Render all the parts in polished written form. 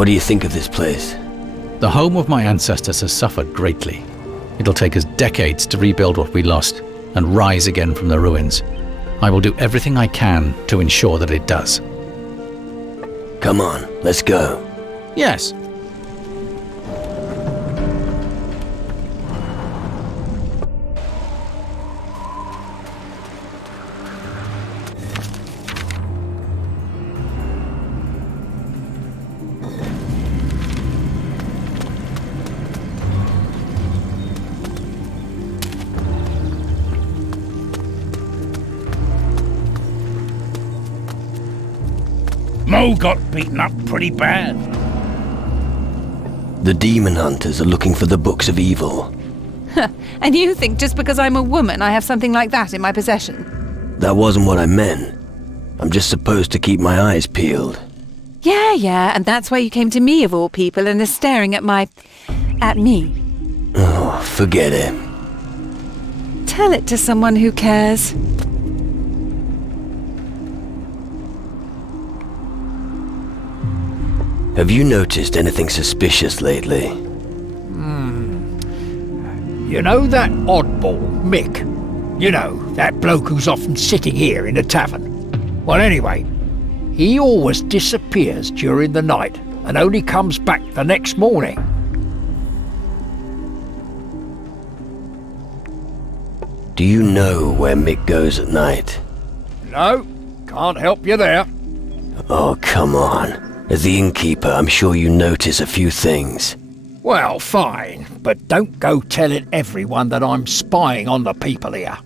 What do you think of this place? The home of my ancestors has suffered greatly. It'll take us decades to rebuild what we lost and rise again from the ruins. I will do everything I can to ensure that it does. Come on, let's go. Yes. Mo got beaten up pretty bad. The demon hunters are looking for the books of evil. And you think just because I'm a woman I have something like that in my possession? That wasn't what I meant. I'm just supposed to keep my eyes peeled. Yeah, and that's why you came to me of all people and are staring at me. Oh, forget it. Tell it to someone who cares. Have you noticed anything suspicious lately? You know that oddball, Mick? You know, that bloke who's often sitting here in the tavern? Well, anyway, he always disappears during the night and only comes back the next morning. Do you know where Mick goes at night? No, can't help you there. Oh, come on. As the innkeeper, I'm sure you notice a few things. Well, fine, but don't go telling everyone that I'm spying on the people here.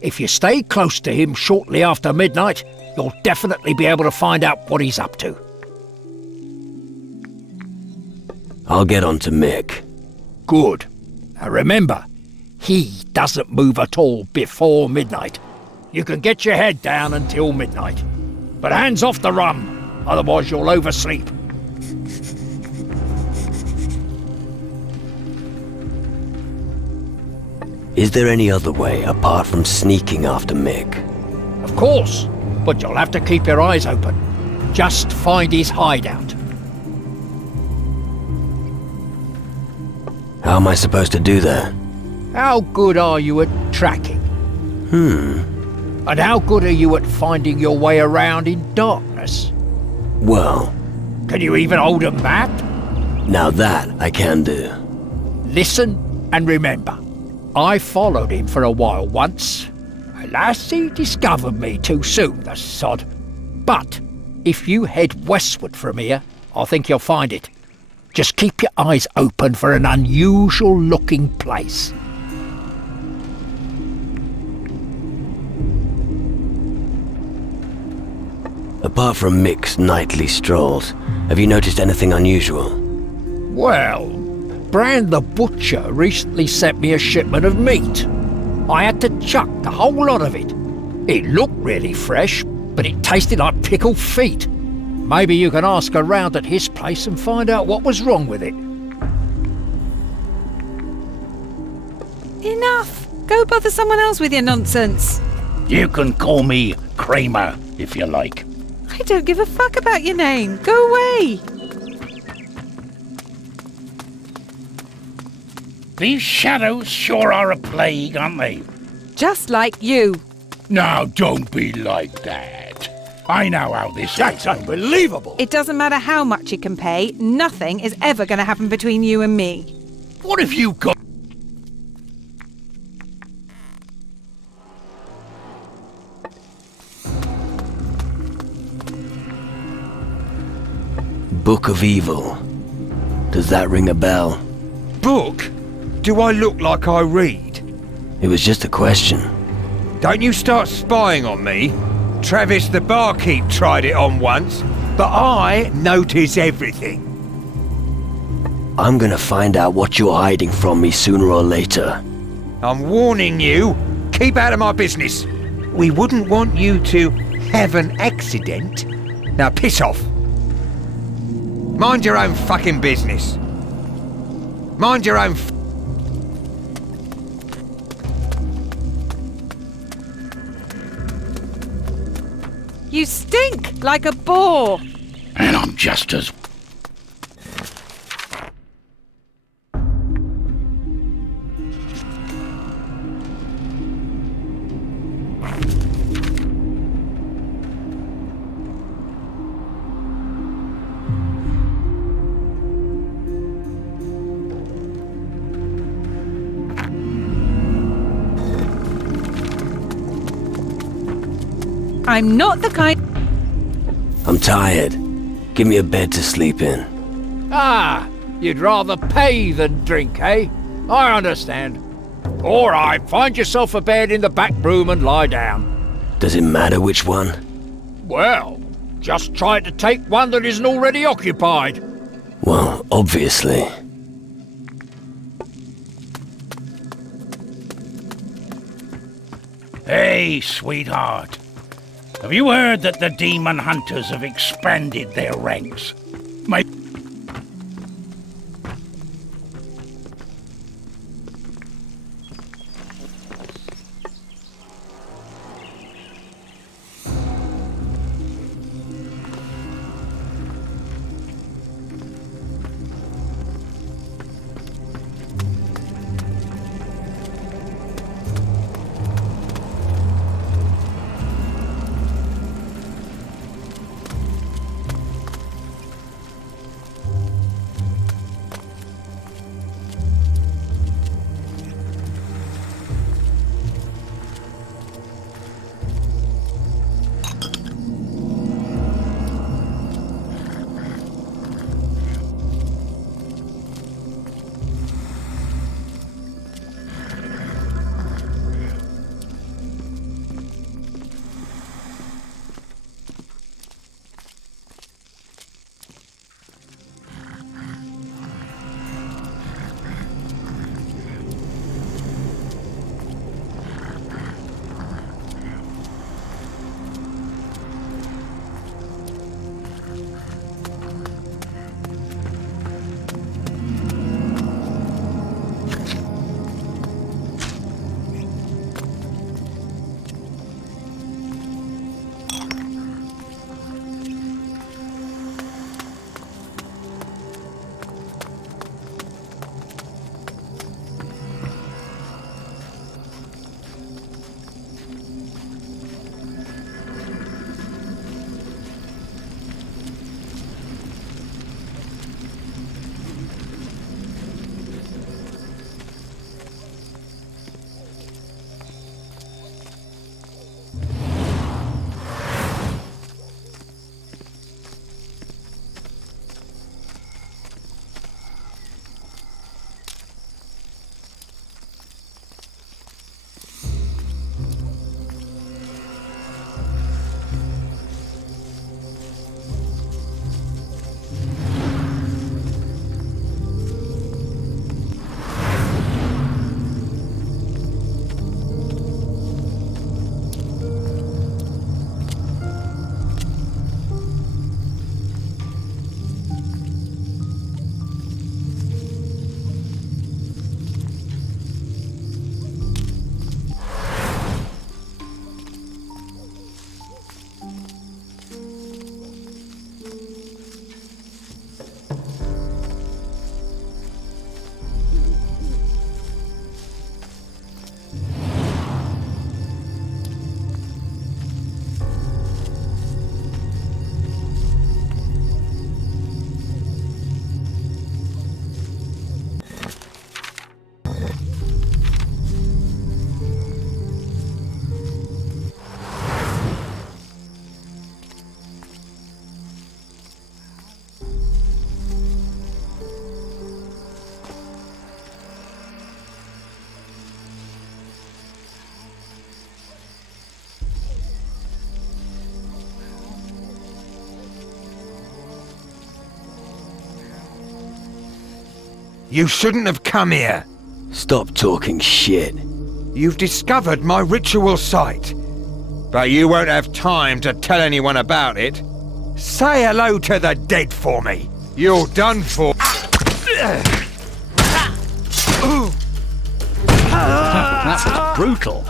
If you stay close to him shortly after midnight, you'll definitely be able to find out what he's up to. I'll get on to Mick. Good. Now remember, he doesn't move at all before midnight. You can get your head down until midnight. But hands off the rum, otherwise you'll oversleep. Is there any other way apart from sneaking after Mick? Of course, but you'll have to keep your eyes open. Just find his hideout. How am I supposed to do that? How good are you at tracking? And how good are you at finding your way around in darkness? Well, Can you even hold a map? now that I can do. Listen and remember. I followed him for a while once. Alas, he discovered me too soon, the sod. But if you head westward from here, I think you'll find it. Just keep your eyes open for an unusual-looking place. Apart from Mick's nightly strolls, have you noticed anything unusual? Well, Brand the Butcher recently sent me a shipment of meat. I had to chuck the whole lot of it. It looked really fresh, but it tasted like pickled feet. Maybe you can ask around at his place and find out what was wrong with it. Enough! Go bother someone else with your nonsense. You can call me Kramer, if you like. I don't give a fuck about your name. Go away! These shadows sure are a plague, aren't they? Just like you. Now, don't be like that. I know how this That's is. unbelievable! It doesn't matter how much you can pay, nothing is ever going to happen between you and me. What have you got? Book of Evil. Does that ring a bell? Book? Do I look like I read? It was just a question. Don't you start spying on me. Travis the barkeep tried it on once, but I notice everything. I'm gonna find out what you're hiding from me sooner or later. I'm warning you, keep out of my business. We wouldn't want you to have an accident. Now piss off. Mind your own fucking business. Mind your own You stink like a boar. And I'm just as... I'm not the kind... I'm tired. Give me a bed to sleep in. Ah, you'd rather pay than drink, eh? I understand. All right, find yourself a bed in the back room and lie down. Does it matter which one? Well, just try to take one that isn't already occupied. Well, obviously. Hey, sweetheart. Have you heard that the demon hunters have expanded their ranks? My... You shouldn't have come here. Stop talking shit. You've discovered my ritual site, but you won't have time to tell anyone about it. Say hello to the dead for me. You're done for. That was brutal.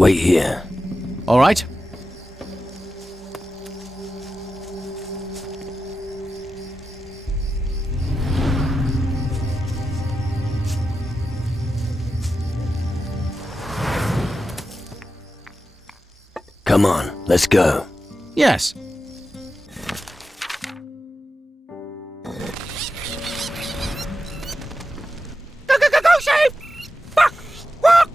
Wait here. All right. Come on, let's go. Yes. Go, Shave! Fuck! What?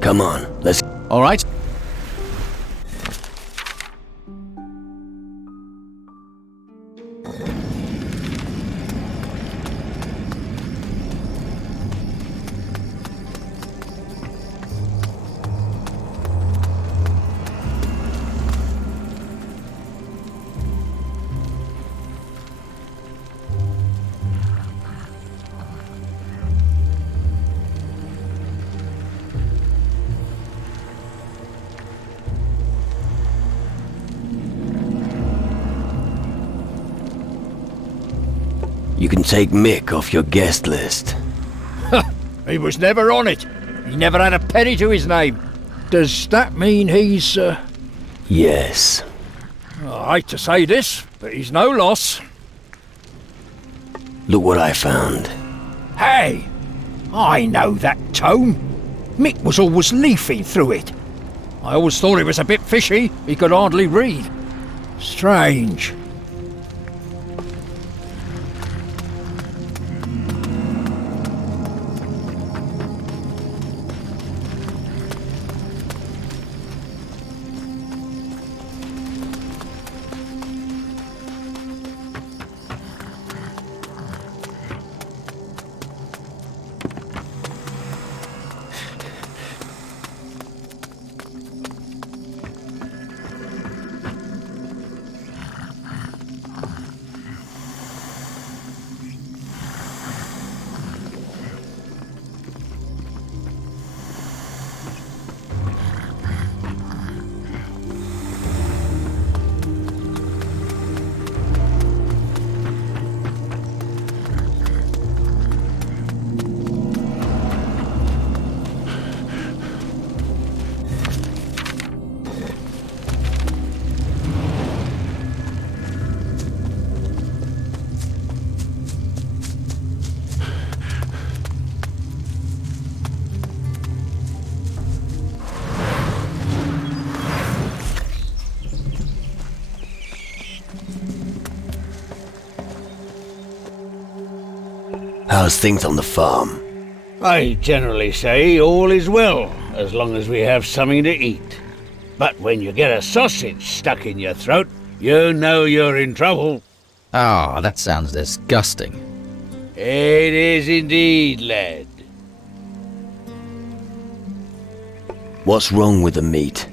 Come on, let's... All right. You can take Mick off your guest list. He was never on it. He never had a penny to his name. Does that mean he's, Yes. I hate to say this, but he's no loss. Look what I found. Hey! I know that tome. Mick was always leafing through it. I always thought it was a bit fishy. He could hardly read. Strange. How's things on the farm? I generally say all is well, as long as we have something to eat. But when you get a sausage stuck in your throat, you know you're in trouble. Ah, that sounds disgusting. It is indeed, lad. What's wrong with the meat?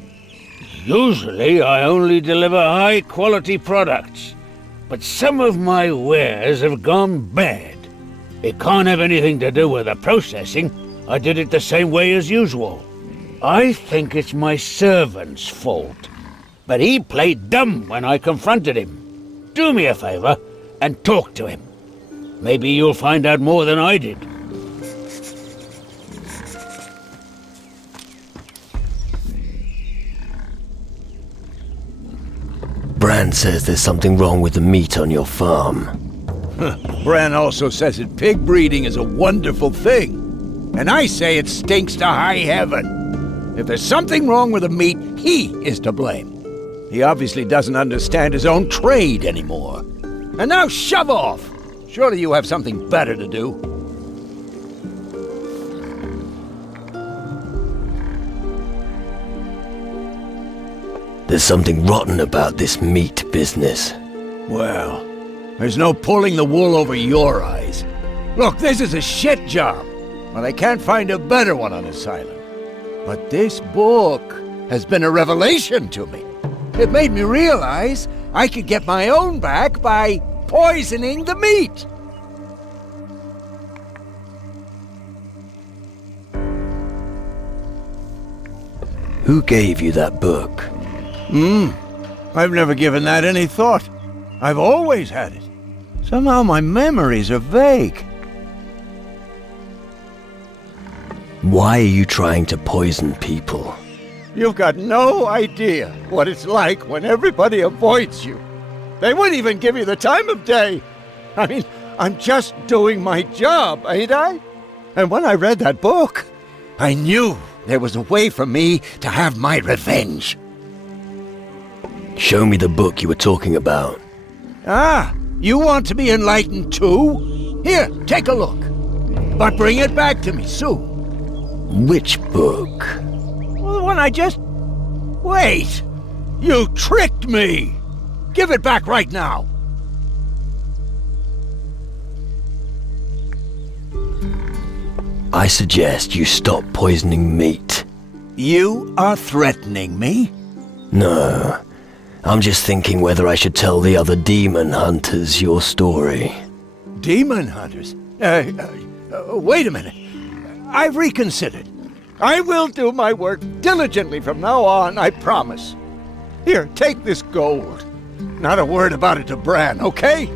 Usually I only deliver high-quality products, but some of my wares have gone bad. It can't have anything to do with the processing. I did it the same way as usual. I think it's my servant's fault, but he played dumb when I confronted him. Do me a favor and talk to him. Maybe you'll find out more than I did. Bran says there's something wrong with the meat on your farm. Bran also says that pig breeding is a wonderful thing. And I say it stinks to high heaven. If there's something wrong with the meat, he is to blame. He obviously doesn't understand his own trade anymore. And now shove off! Surely you have something better to do. There's something rotten about this meat business. Well, there's no pulling the wool over your eyes. Look, this is a shit job, but I can't find a better one on this island. But this book has been a revelation to me. It made me realize I could get my own back by poisoning the meat. Who gave you that book? I've never given that any thought. I've always had it. Somehow my memories are vague. Why are you trying to poison people? You've got no idea what it's like when everybody avoids you. They wouldn't even give you the time of day. I mean, I'm just doing my job, ain't I? And when I read that book, I knew there was a way for me to have my revenge. Show me the book you were talking about. Ah, you want to be enlightened too? Here, take a look. But bring it back to me soon. Which book? Well, the one I just... Wait! You tricked me! Give it back right now! I suggest you stop poisoning meat. You are threatening me? No. I'm just thinking whether I should tell the other demon hunters your story. Demon hunters? Wait a minute. I've reconsidered. I will do my work diligently from now on, I promise. Here, take this gold. Not a word about it to Bran, okay?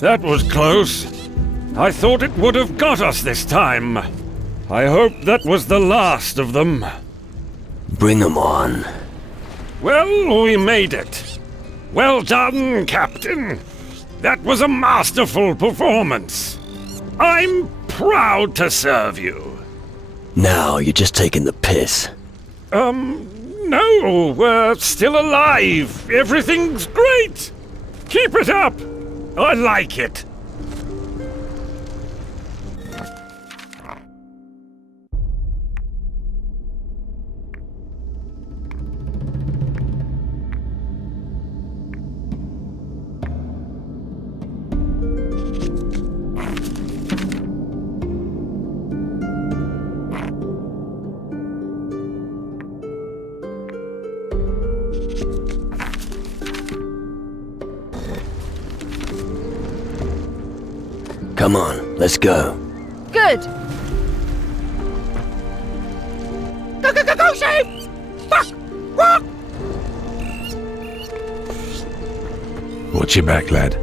That was close. I thought it would have got us this time. I hope that was the last of them. Bring 'em on. Well, we made it. Well done, Captain. That was a masterful performance. I'm proud to serve you. Now you're just taking the piss. No, we're still alive. Everything's great. Keep it up. I like it. Come on, let's go. Good. Go, Shane! Fuck! What? Watch your back, lad.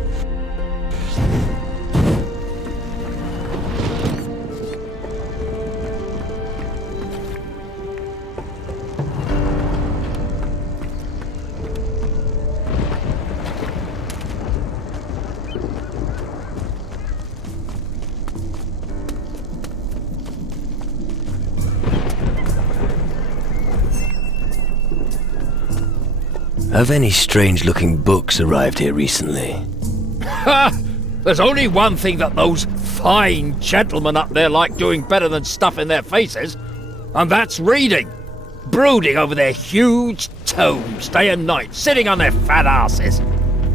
Have any strange-looking books arrived here recently? Ha! There's only one thing that those fine gentlemen up there like doing better than stuffing their faces, and that's reading. Brooding over their huge tomes day and night, sitting on their fat asses.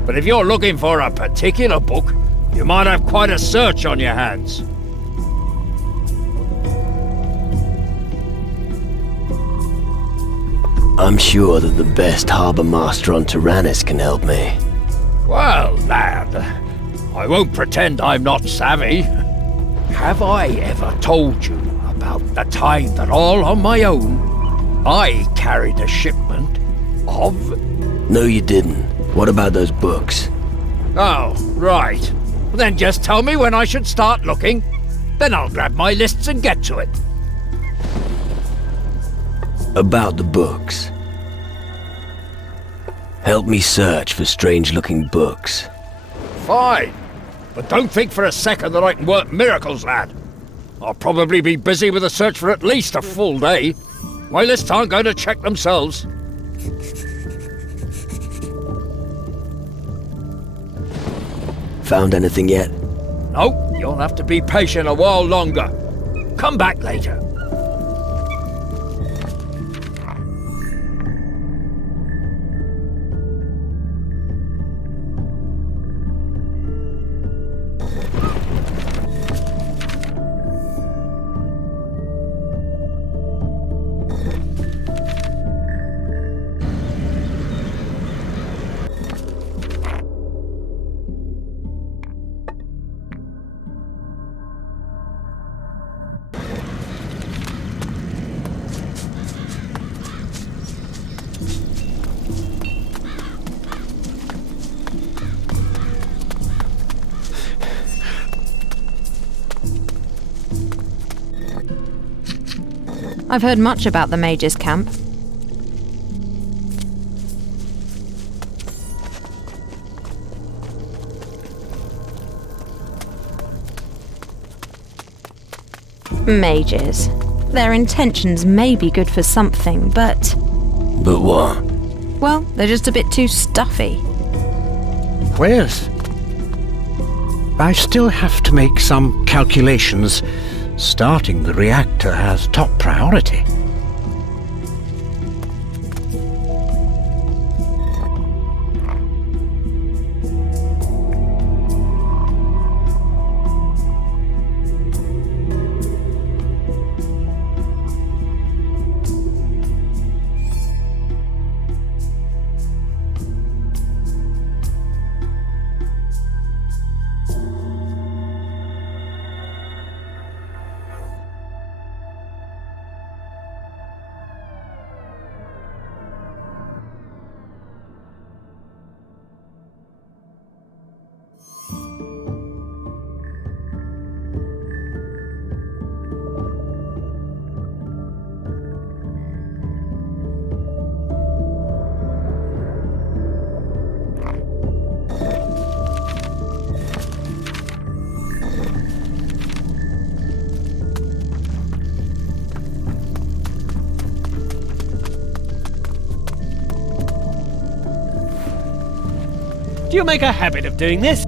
But if you're looking for a particular book, you might have quite a search on your hands. I'm sure that the best harbour master on Tyrannus can help me. Well, lad, I won't pretend I'm not savvy. Have I ever told you about the time that all on my own, I carried a shipment of... No, you didn't. What about those books? Oh, right. Then just tell me when I should start looking. Then I'll grab my lists and get to it. About the books. Help me search for strange-looking books. Fine. But don't think for a second that I can work miracles, lad. I'll probably be busy with a search for at least a full day. My lists aren't going to check themselves. Found anything yet? No, you'll have to be patient a while longer. Come back later. I've heard much about the Mage's camp. Mages. Their intentions may be good for something, but... But what? Well, they're just a bit too stuffy. Where's... I still have to make some calculations. Starting the reactor has top priority. Do you make a habit of doing this?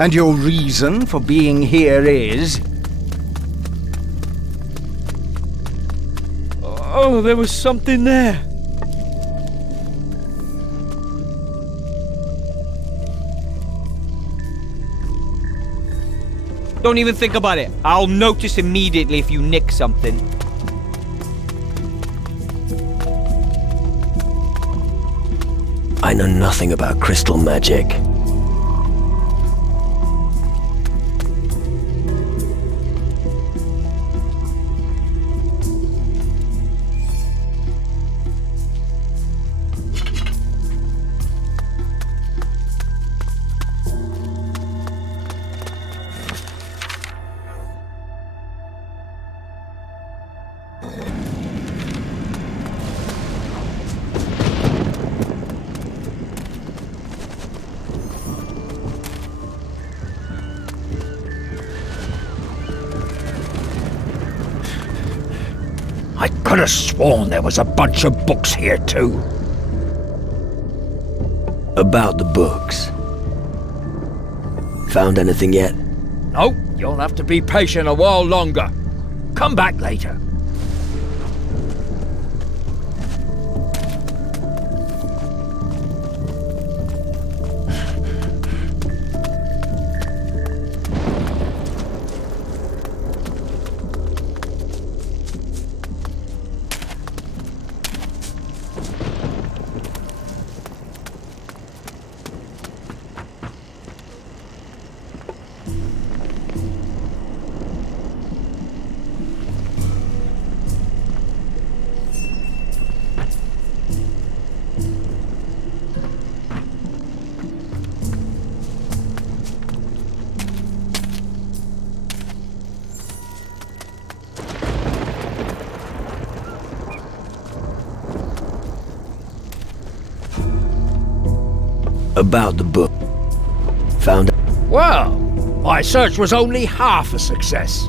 And your reason for being here is? Oh, there was something there. Don't even think about it. I'll notice immediately if you nick something. I know nothing about crystal magic. I could have sworn there was a bunch of books here too. About the books. Found anything yet? No, you'll have to be patient a while longer. Come back later. About the book. Found. Well, my search was only half a success.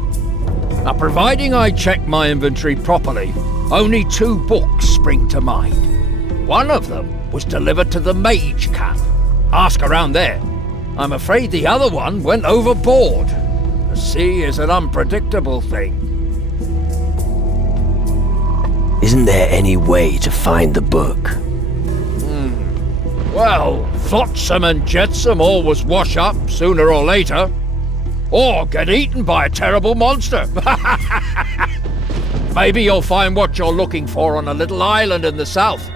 Now, providing I check my inventory properly, only 2 books spring to mind. One of them was delivered to the mage camp. Ask around there. I'm afraid the other one went overboard. The sea is an unpredictable thing. Isn't there any way to find the book? Well, flotsam and jetsam always wash up sooner or later. Or get eaten by a terrible monster. Maybe you'll find what you're looking for on a little island in the south.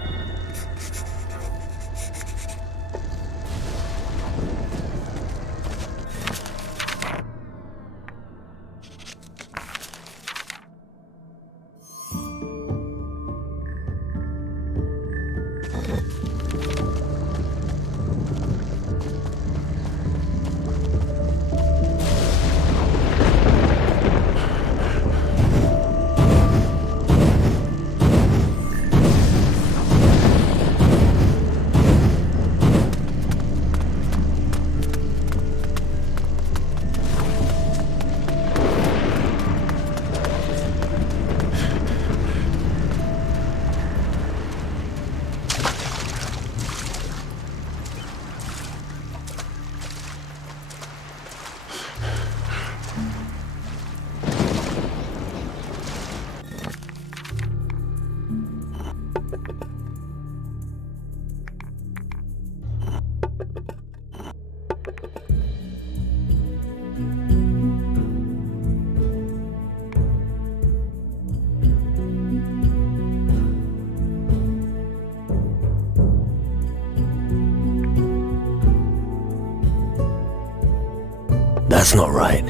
That's not right.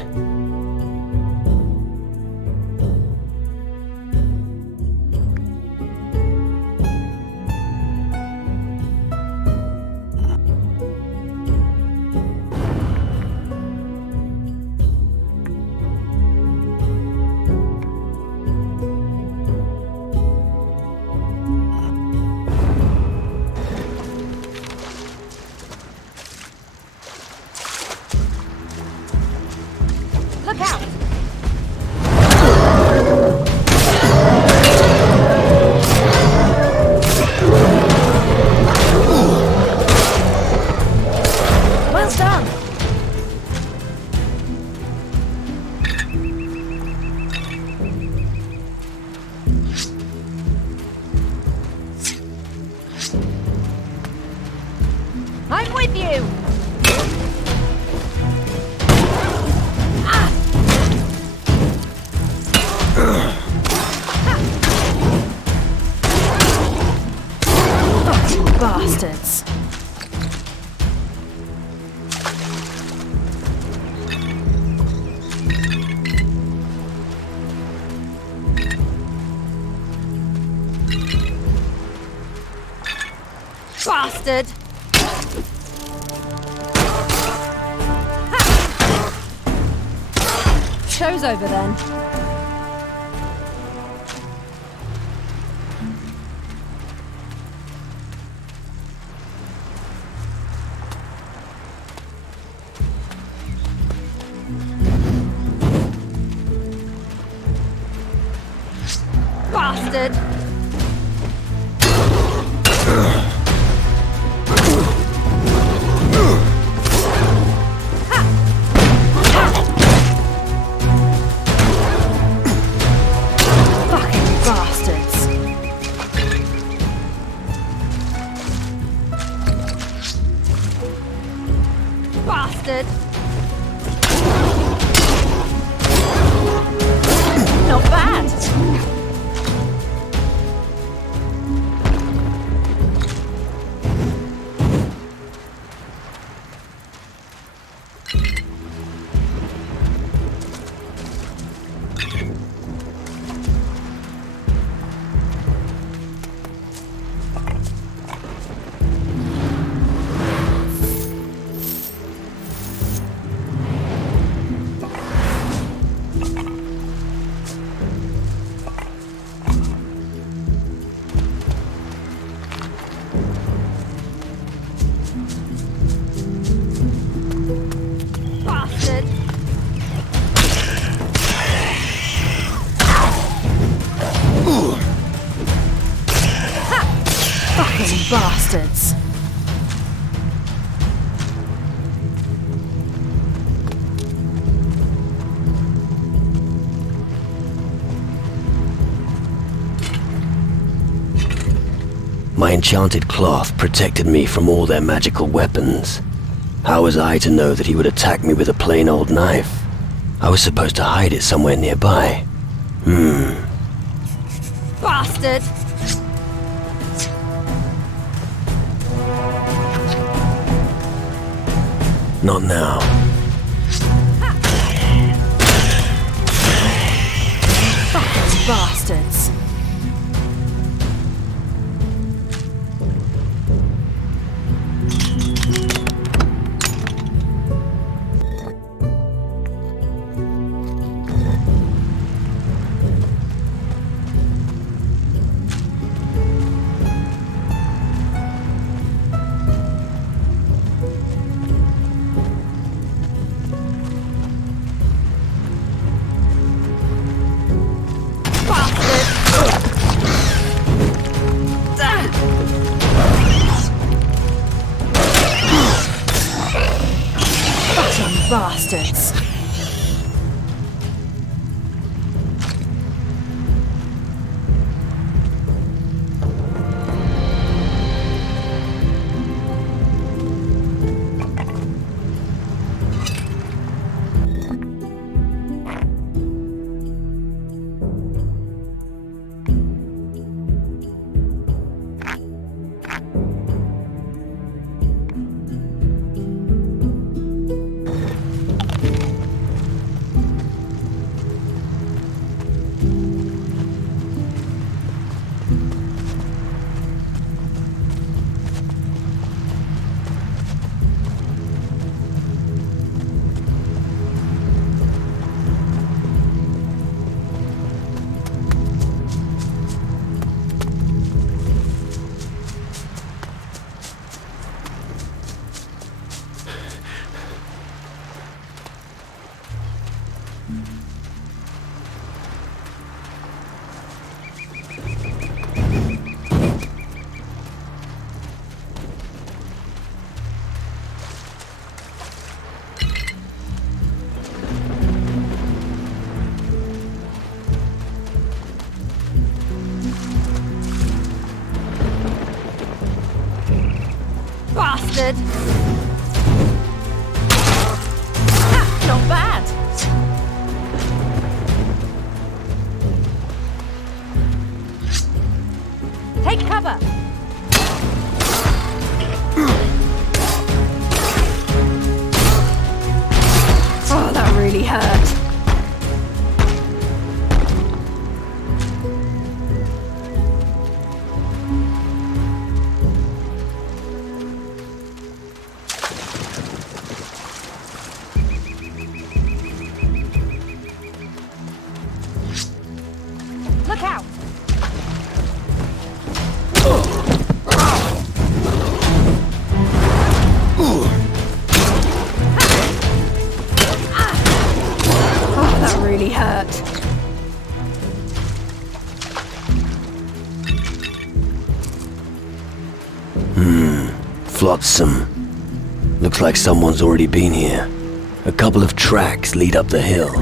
with you! Fucking bastards. Bastard! Ha! Show's over then. Bastard! Bastard! Not bad! Bastards. My enchanted cloth protected me from all their magical weapons. How was I to know that he would attack me with a plain old knife? I was supposed to hide it somewhere nearby. Bastard! Not now. Fucking bastards. Bastards. Bastard! Cover! Oh, that really hurt. Look out! Oh, that really hurt. Flotsam. Looks like someone's already been here. A couple of tracks lead up the hill.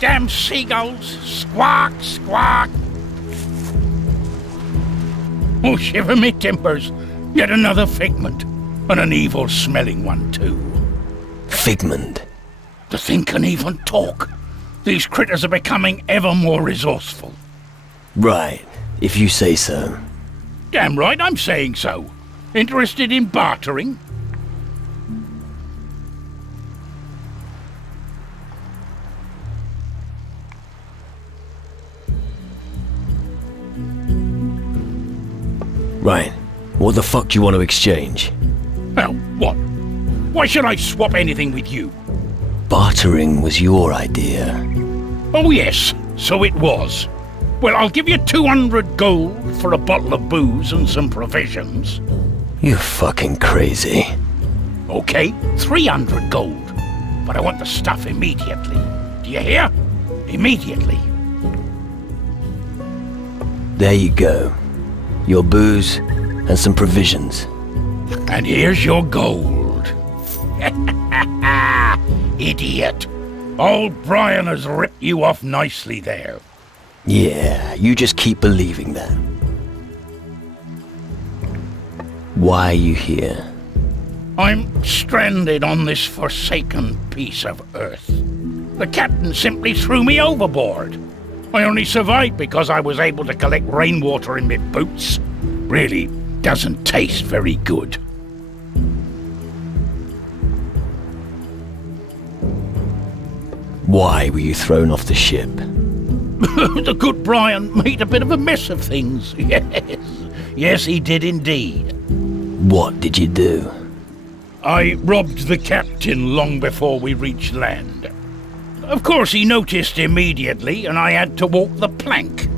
Damn seagulls! Squawk, squawk! Oh, shiver me timbers! Yet another figment. And an evil-smelling one, too. Figment. The thing can even talk. These critters are becoming ever more resourceful. Right, if you say so. Damn right I'm saying so. Interested in bartering? Right. What the fuck do you want to exchange? Well, what? Why should I swap anything with you? Bartering was your idea. Oh yes, so it was. Well, I'll give you 200 gold for a bottle of booze and some provisions. You're fucking crazy. Okay, 300 gold. But I want the stuff immediately. Do you hear? Immediately. There you go. Your booze and some provisions. And here's your gold. Idiot. Old Brian has ripped you off nicely there. Yeah, you just keep believing that. Why are you here? I'm stranded on this forsaken piece of earth. The captain simply threw me overboard. I only survived because I was able to collect rainwater in my boots. Really doesn't taste very good. Why were you thrown off the ship? The good Brian made a bit of a mess of things. Yes, he did indeed. What did you do? I robbed the captain long before we reached land. Of course, he noticed immediately, and I had to walk the plank.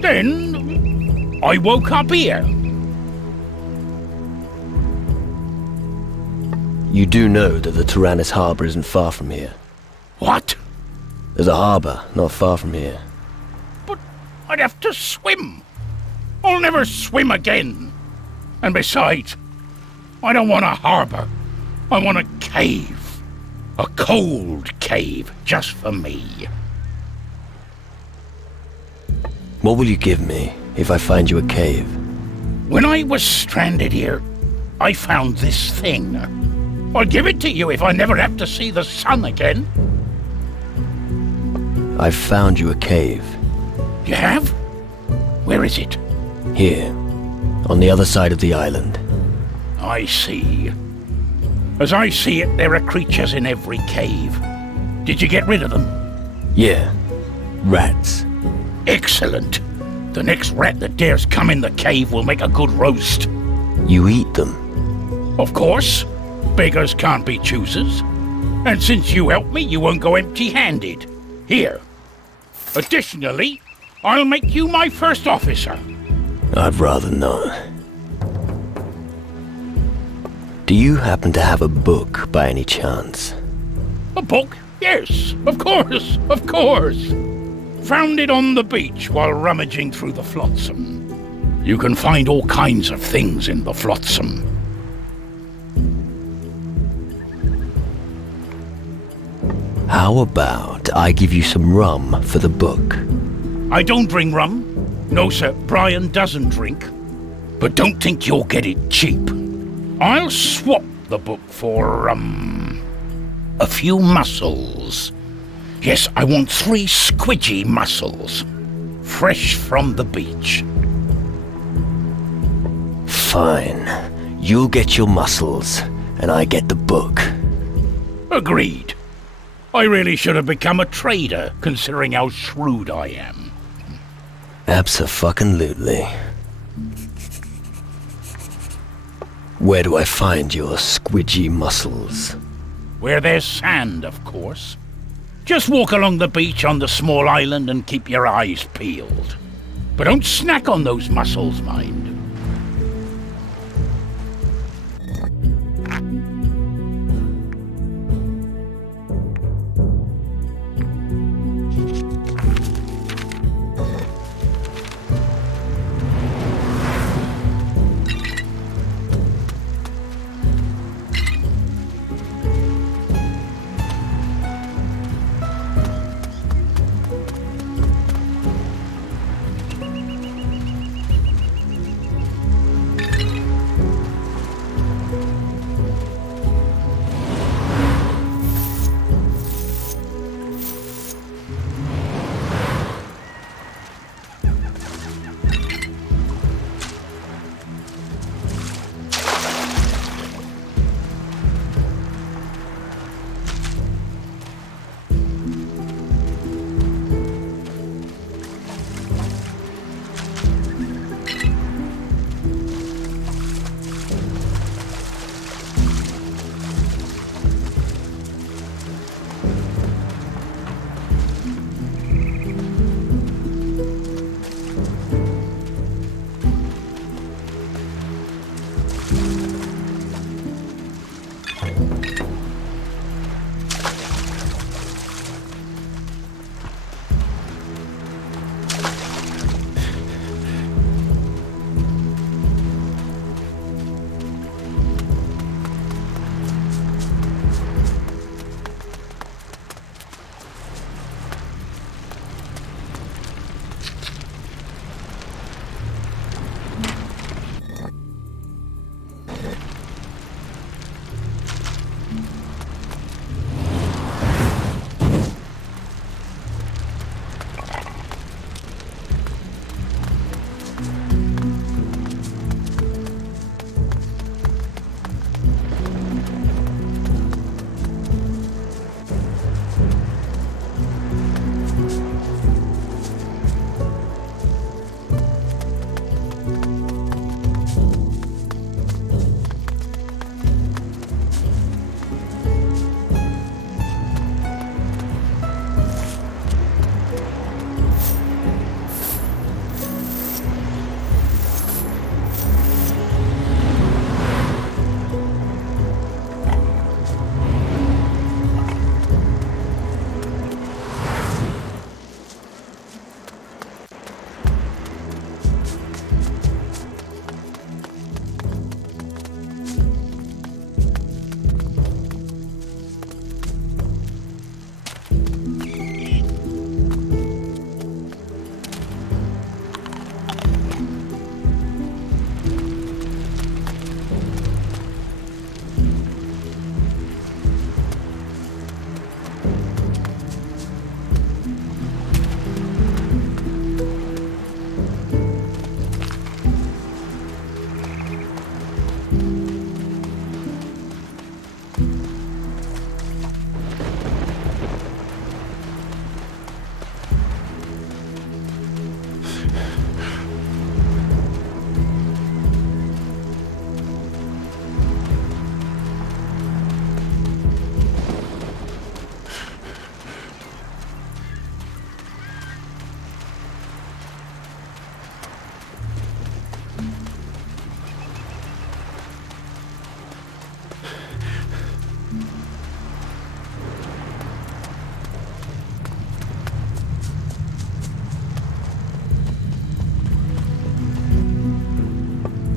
Then, I woke up here. You do know that the Tyrannus Harbour isn't far from here. What? There's a harbour not far from here. But I'd have to swim. I'll never swim again. And besides, I don't want a harbour. I want a cave. A cold cave, just for me. What will you give me if I find you a cave? When I was stranded here, I found this thing. I'll give it to you if I never have to see the sun again. I've found you a cave. You have? Where is it? Here, on the other side of the island. I see. As I see it, there are creatures in every cave. Did you get rid of them? Yeah, rats. Excellent. The next rat that dares come in the cave will make a good roast. You eat them? Of course. Beggars can't be choosers. And since you helped me, you won't go empty-handed. Here. Additionally, I'll make you my first officer. I'd rather not. Do you happen to have a book by any chance? A book? Yes, of course, of course. Found it on the beach while rummaging through the flotsam. You can find all kinds of things in the flotsam. How about I give you some rum for the book? I don't bring rum. No, sir, Brian doesn't drink. But don't think you'll get it cheap. I'll swap the book for, a few mussels. Yes, I want 3 squidgy mussels. Fresh from the beach. Fine. You'll get your mussels, and I get the book. Agreed. I really should have become a trader, considering how shrewd I am. Abso-fucking-lutely. Where do I find your squidgy mussels? Where there's sand, of course. Just walk along the beach on the small island and keep your eyes peeled. But don't snack on those mussels, mind.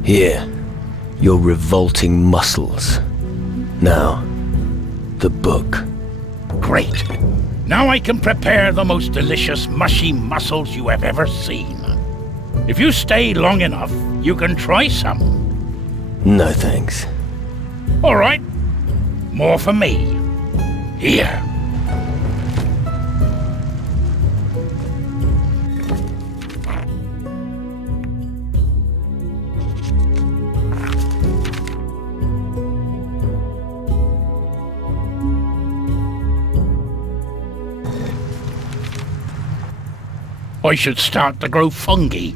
Here, your revolting muscles. Now, the book. Great. Now I can prepare the most delicious mushy mussels you have ever seen. If you stay long enough, you can try some. No thanks. All right. More for me. Here. I should start to grow fungi.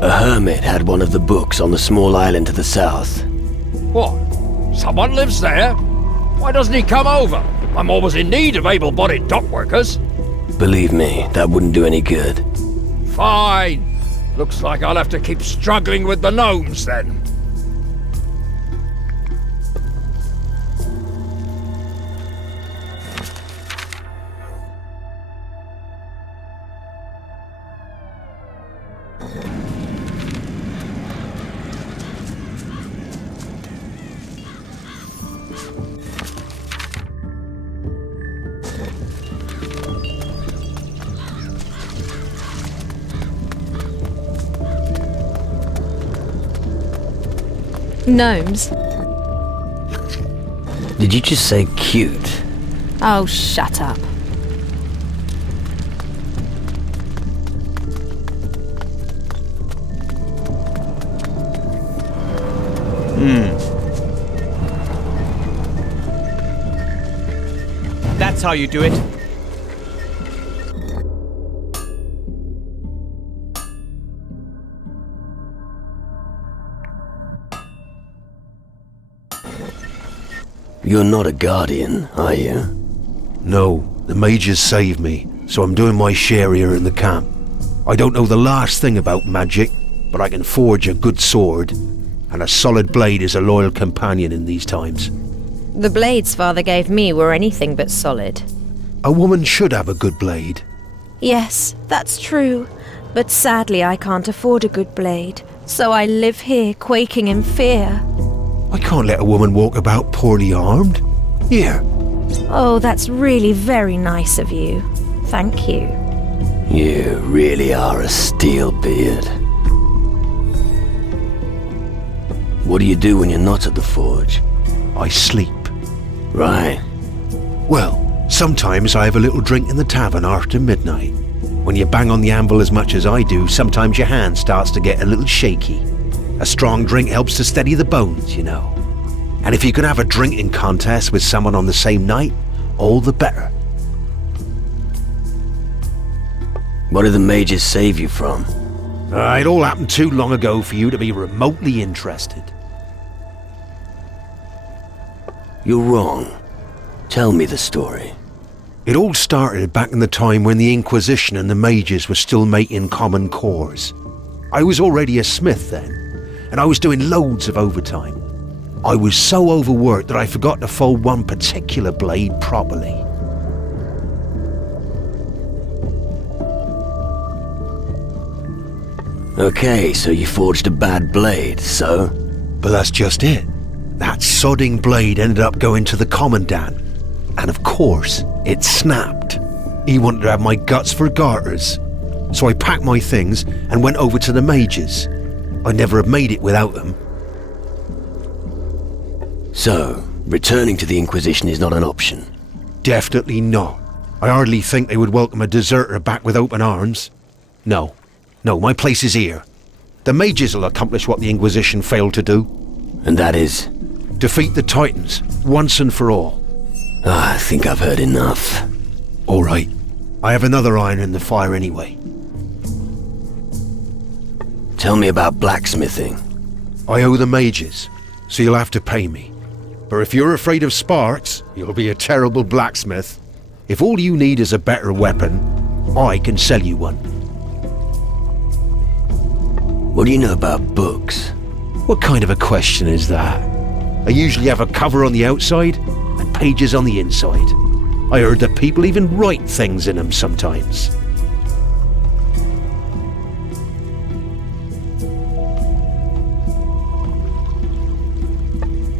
A hermit had one of the books on the small island to the south. What? Someone lives there? Why doesn't he come over? I'm always in need of able-bodied dock workers. Believe me, that wouldn't do any good. Fine. Looks like I'll have to keep struggling with the gnomes then. Gnomes? Did you just say cute? Oh, shut up. That's how you do it. You're not a guardian, are you? No, the mages saved me, so I'm doing my share here in the camp. I don't know the last thing about magic, but I can forge a good sword, and a solid blade is a loyal companion in these times. The blades Father gave me were anything but solid. A woman should have a good blade. Yes, that's true. But sadly I can't afford a good blade, so I live here quaking in fear. I can't let a woman walk about poorly armed. Here. Oh, that's really very nice of you. Thank you. You really are a steelbeard. What do you do when you're not at the forge? I sleep. Right. Well, sometimes I have a little drink in the tavern after midnight. When you bang on the anvil as much as I do, sometimes your hand starts to get a little shaky. A strong drink helps to steady the bones, you know. And if you can have a drinking contest with someone on the same night, all the better. What did the mages save you from? It all happened too long ago for you to be remotely interested. You're wrong. Tell me the story. It all started back in the time when the Inquisition and the mages were still making common cores. I was already a smith then, and I was doing loads of overtime. I was so overworked that I forgot to fold one particular blade properly. Okay, so you forged a bad blade, so? But that's just it. That sodding blade ended up going to the commandant. And of course, it snapped. He wanted to have my guts for garters. So I packed my things and went over to the mages. I'd never have made it without them. So, returning to the Inquisition is not an option? Definitely not. I hardly think they would welcome a deserter back with open arms. No, my place is here. The mages will accomplish what the Inquisition failed to do. And that is? Defeat the Titans, once and for all. I think I've heard enough. All right. I have another iron in the fire anyway. Tell me about blacksmithing. I owe the mages, so you'll have to pay me. But if you're afraid of sparks, you'll be a terrible blacksmith. If all you need is a better weapon, I can sell you one. What do you know about books? What kind of a question is that? I usually have a cover on the outside and pages on the inside. I heard that people even write things in them sometimes.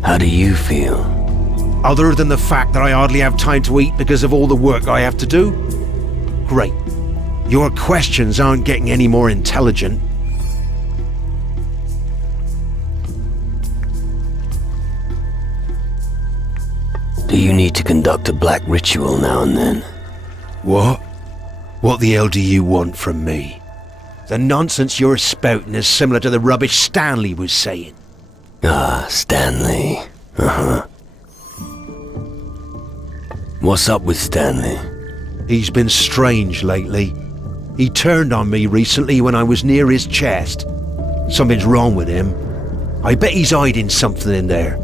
How do you feel? Other than the fact that I hardly have time to eat because of all the work I have to do? Great. Your questions aren't getting any more intelligent. Do you need to conduct a black ritual now and then? What? What the hell do you want from me? The nonsense you're spouting is similar to the rubbish Stanley was saying. Ah, Stanley. Uh-huh. What's up with Stanley? He's been strange lately. He turned on me recently when I was near his chest. Something's wrong with him. I bet he's hiding something in there.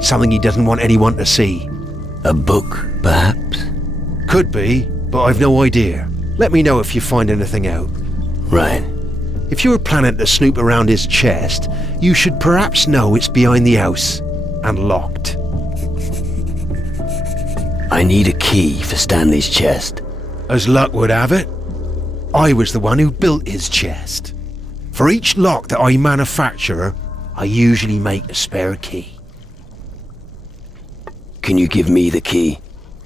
Something he doesn't want anyone to see. A book, perhaps? Could be, but I've no idea. Let me know if you find anything out. Right. If you're planning to snoop around his chest, you should perhaps know it's behind the house and locked. I need a key for Stanley's chest. As luck would have it, I was the one who built his chest. For each lock that I manufacture, I usually make a spare key. Can you give me the key?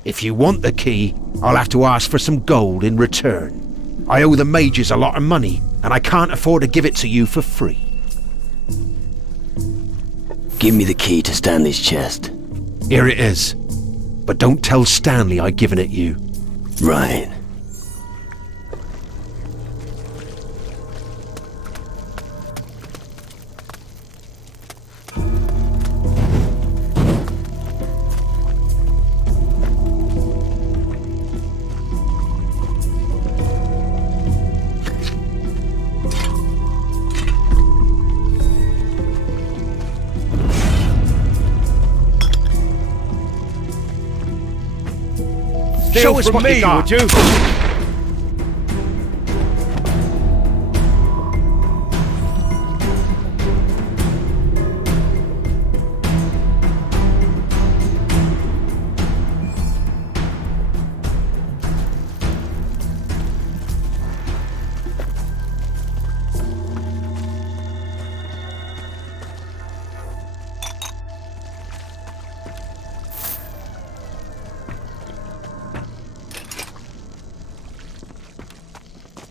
If you want the key, I'll have to ask for some gold in return. I owe the mages a lot of money, and I can't afford to give it to you for free. Give me the key to Stanley's chest. Here it is. But don't tell Stanley I've given it you. Right. Show us what you got. Would you?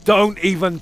Don't even...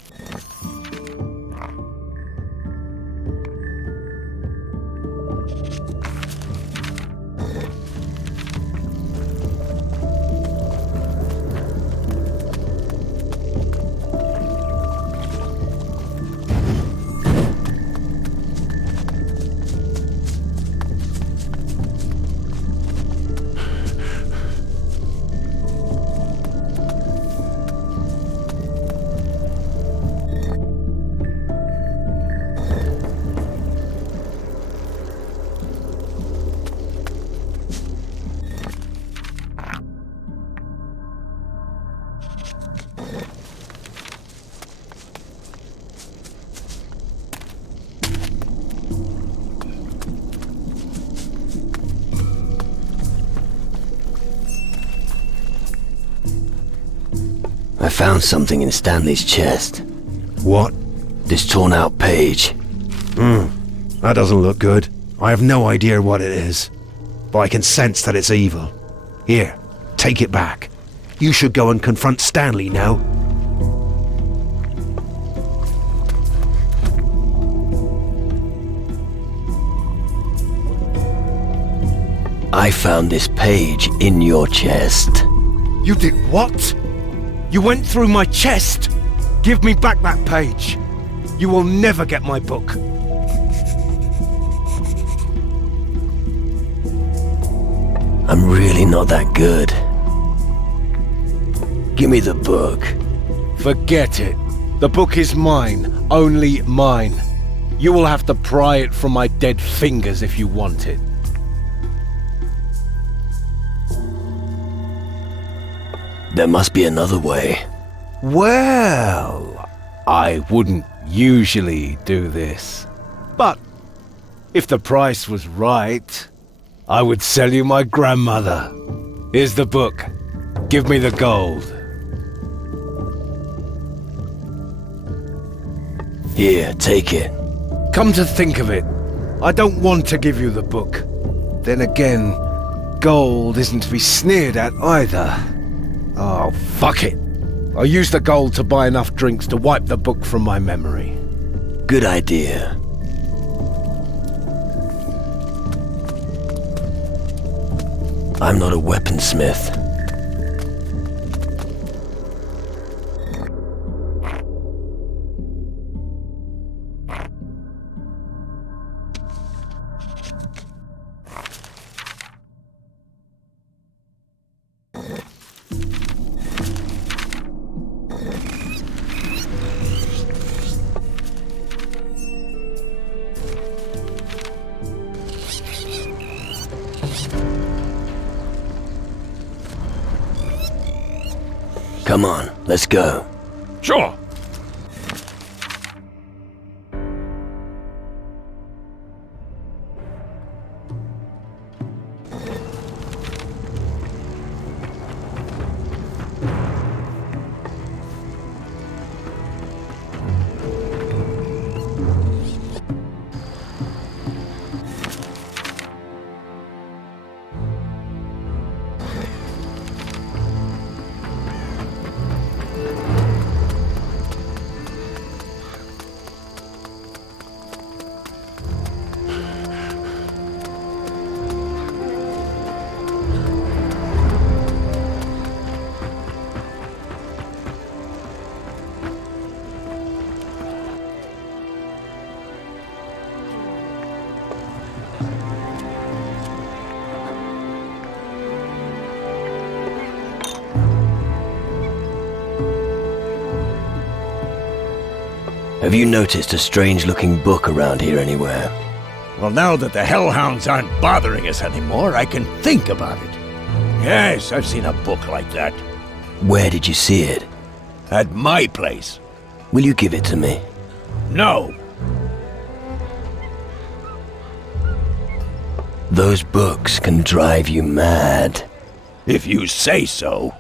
I found something in Stanley's chest. What? This torn out page. That doesn't look good. I have no idea what it is, but I can sense that it's evil. Here, take it back. You should go and confront Stanley now. I found this page in your chest. You did what? You went through my chest? Give me back that page. You will never get my book. I'm really not that good. Give me the book. Forget it. The book is mine. Only mine. You will have to pry it from my dead fingers if you want it. There must be another way. Well, I wouldn't usually do this, but If the price was right, I would sell you my grandmother. Here's the book. Give me the gold. Here, take it. Come to think of it, I don't want to give you the book. Then again, gold isn't to be sneered at either. Oh, fuck it. I'll use the gold to buy enough drinks to wipe the book from my memory. Good idea. I'm not a weaponsmith. Come on, let's go. Sure. Have you noticed a strange-looking book around here anywhere? Well, now that the hellhounds aren't bothering us anymore, I can think about it. Yes, I've seen a book like that. Where did you see it? At my place. Will you give it to me? No. Those books can drive you mad. If you say so.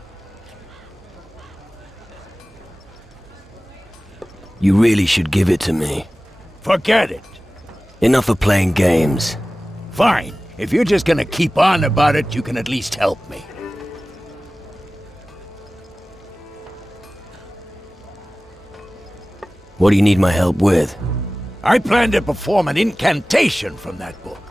You really should give it to me. Forget it. Enough of playing games. Fine. If you're just gonna keep on about it, you can at least help me. What do you need my help with? I plan to perform an incantation from that book.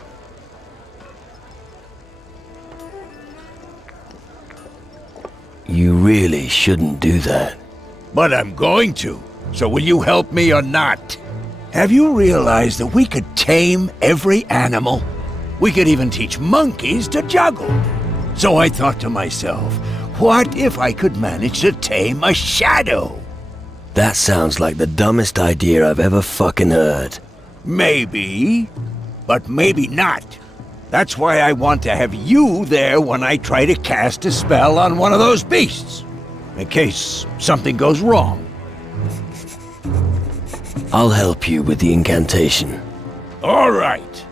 You really shouldn't do that. But I'm going to. So will you help me or not? Have you realized that we could tame every animal? We could even teach monkeys to juggle. So I thought to myself, what if I could manage to tame a shadow? That sounds like the dumbest idea I've ever fucking heard. Maybe, but maybe not. That's why I want to have you there when I try to cast a spell on one of those beasts, in case something goes wrong. I'll help you with the incantation. All right.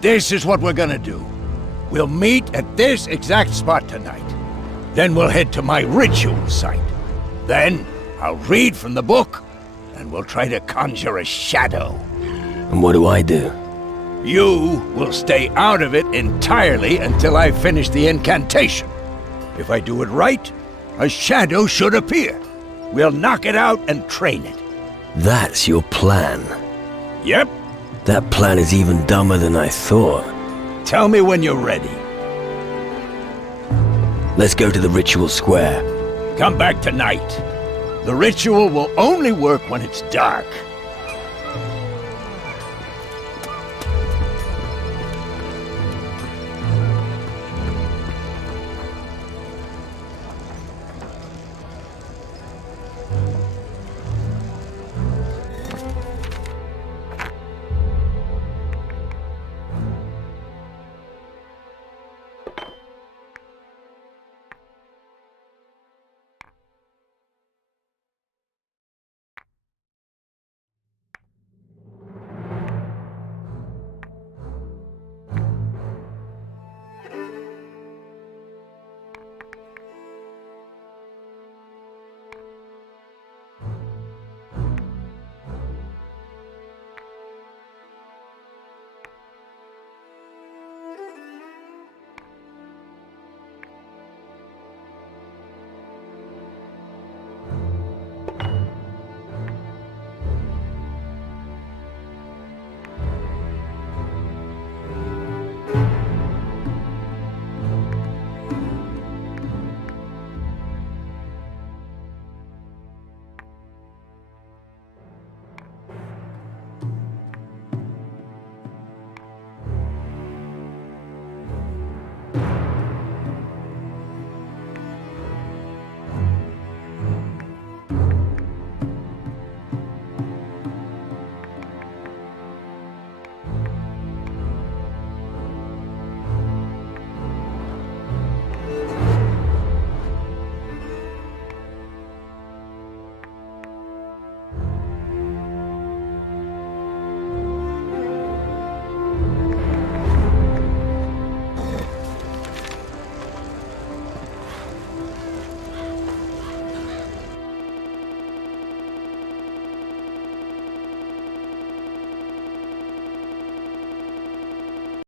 This is what we're gonna do. We'll meet at this exact spot tonight. Then we'll head to my ritual site. Then I'll read from the book, and we'll try to conjure a shadow. And what do I do? You will stay out of it entirely until I finish the incantation. If I do it right, a shadow should appear. We'll knock it out and train it. That's your plan? Yep. That plan is even dumber than I thought. Tell me when you're ready. Let's go to the ritual square. Come back tonight. The ritual will only work when it's dark.